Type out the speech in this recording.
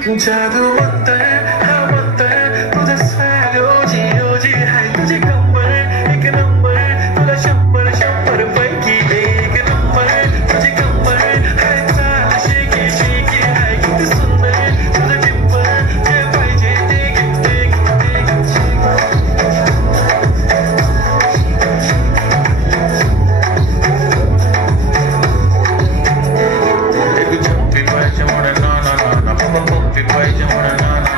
जादू बनतंय हा बनतंय तुझं स्वॅग ओजी ओजी हाय तुझी कंबर एक नंबर तुला 100 पैकी एक नंबर तुझी कंबर हाय चाल शेकी शेकी हाय किती सुंदर तुझं टिप्पर जे पाहिजे ते एक झोपी पाहिजे म्हणा ना ना ना ना पप्पा पप्पी पाहिजे म्हणा ना